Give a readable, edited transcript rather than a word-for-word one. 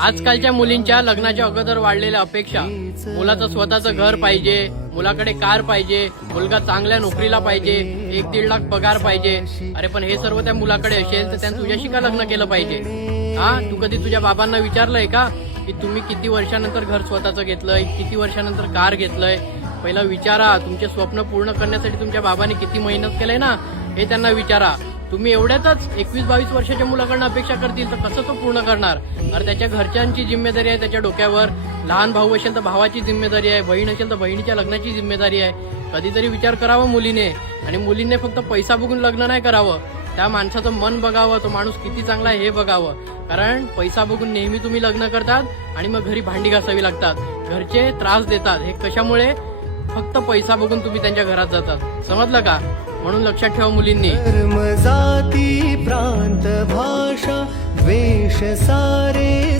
आजकालच्या मुलींच्या लग्नाच्या अगोदर वाढलेल्या अपेक्षा, मुलाचं स्वतःचं घर पाहिजे, मुलाकडे कार पाहिजे, मुलगा चांगल्या नोकरीला पाहिजे, 1-1.5 लाख पगार पाहिजे. अरे पण हे सर्व त्या मुलाकडे असेल तर त्यानं तुझ्याशी का लग्न केलं पाहिजे? हा, तू कधी तुझ्या बाबांना विचारलंय का की तुम्ही किती वर्षानंतर घर स्वतःचं घेतलंय, किती वर्षानंतर कार घेतलंय? पहिला विचारा. तुमचे स्वप्न पूर्ण करण्यासाठी तुमच्या बाबांनी किती मेहनत केलंय ना, हे त्यांना विचारा. तुम्ही एवढ्यातच 21-22 वर्षाच्या मुलाकडनं अपेक्षा करतील तर कसं तो पूर्ण करणार? अरे त्याच्या घरच्यांची जिम्मेदारी आहे त्याच्या डोक्यावर. लहान भाऊ असेल तर भावाची जिम्मेदारी आहे, बहीण असेल तर बहिणीच्या लग्नाची जिम्मेदारी आहे. कधीतरी विचार करावा मुलीने. आणि मुलींनी फक्त पैसा बघून लग्न नाही करावं, त्या माणसाचं मन बघावं, तो माणूस किती चांगला आहे हे बघावं. कारण पैसा बघून नेहमी तुम्ही लग्न करतात आणि मग घरी भांडी घासावी लागतात, घरचे त्रास देतात. हे कशामुळे? फक्त पैसा बघून तुम्ही त्यांच्या घरात जातात. समजलं का? म्हणून लक्षात ठेवा मुलींनी. धर्म, जाती, प्रांत, भाषा, द्वेष सारे